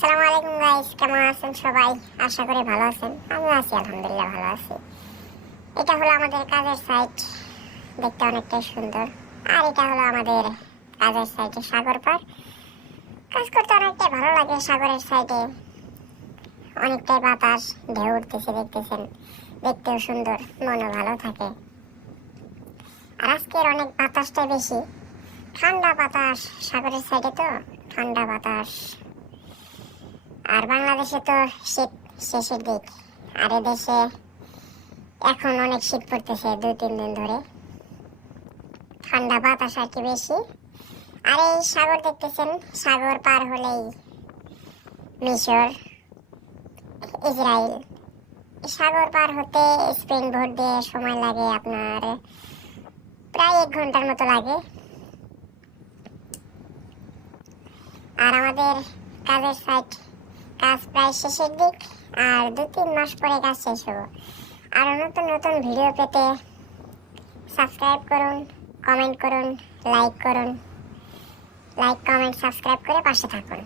আসসালামু আলাইকুম গাইস, কেমন আছেন সবাই? আশা করি ভালো আছেন। আমি আছি, আলহামদুলিল্লাহ ভালো আছি। এটা হলো আমাদের কাজের সাইট, দেখতে অনেকটাই সুন্দর। আর এটা হলো আমাদের কাজের সাইটে সাগর পার। কাজ করতে অনেকটাই ভালো লাগে সাগরের সাইডে, অনেকটাই বাতাস, ঢেউ উঠতেছে দেখতেছেন, দেখতেও সুন্দর, মনও ভালো থাকে। আর আজকের অনেক বাতাসটাই বেশি, ঠান্ডা বাতাস সাগরের সাইডে, তো ঠান্ডা বাতাস। আর বাংলাদেশে তো শীত শেষের দিক, আর এদেশে এখন অনেক শীত পড়তেছে 2-3 দিন ধরে, ঠান্ডা বাতাস আর কি বেশি। আর এই সাগর দেখতেছেন, সাগর পার হলেই মিশর, ইসরায়েল। সাগর পার হতে স্পিড বোট দিয়ে সময় লাগে আপনার প্রায় 1 ঘন্টার মতো লাগে। আর আমাদের কাজের সাইট, কাজ প্রায় শেষের দিক, আর 2-3 মাস পরে কাজ শেষ হবো। আরও নতুন নতুন ভিডিও পেতে সাবস্ক্রাইব করুন, কমেন্ট করুন, লাইক করুন, লাইক কমেন্ট সাবস্ক্রাইব করে পাশে থাকুন।